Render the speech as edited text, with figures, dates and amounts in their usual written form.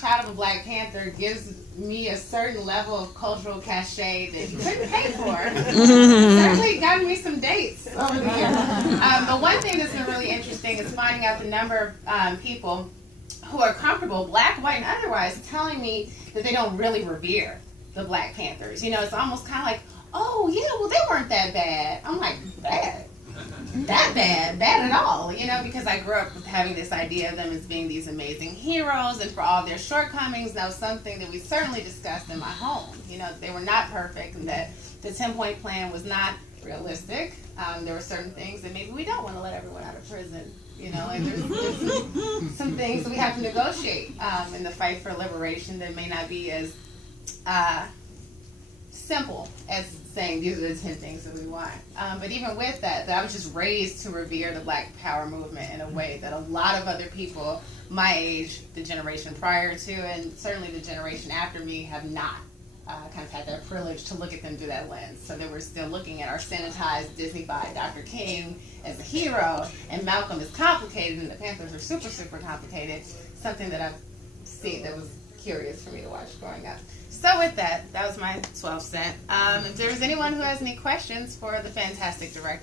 child of a Black Panther gives me a certain level of cultural cachet that you couldn't pay for. Certainly gotten me some dates over the years. But one thing that's been really interesting is finding out the number of people who are comfortable, Black, white, and otherwise, telling me that they don't really revere the Black Panthers. You know, it's almost kind of like, oh, yeah, well, they weren't that bad. I'm like, bad? That bad? Bad at all, you know, because I grew up with having this idea of them as being these amazing heroes, and for all their shortcomings, that was something that we certainly discussed in my home. You know, they were not perfect, and that the 10-point plan was not realistic. There were certain things that maybe we don't want to let everyone out of prison, you know, and there's some things that we have to negotiate in the fight for liberation that may not be as simple as saying these are the 10 things that we want. But even with that I was just raised to revere the Black Power movement in a way that a lot of other people my age, the generation prior to, and certainly the generation after me have not kind of had that privilege to look at them through that lens. So that we're still looking at our sanitized, Disney-fied Dr. King as a hero, and Malcolm is complicated, and the Panthers are super, super complicated. Something that I've seen that was curious for me to watch growing up. So with that was my 12 cent. If there was anyone who has any questions for the fantastic director.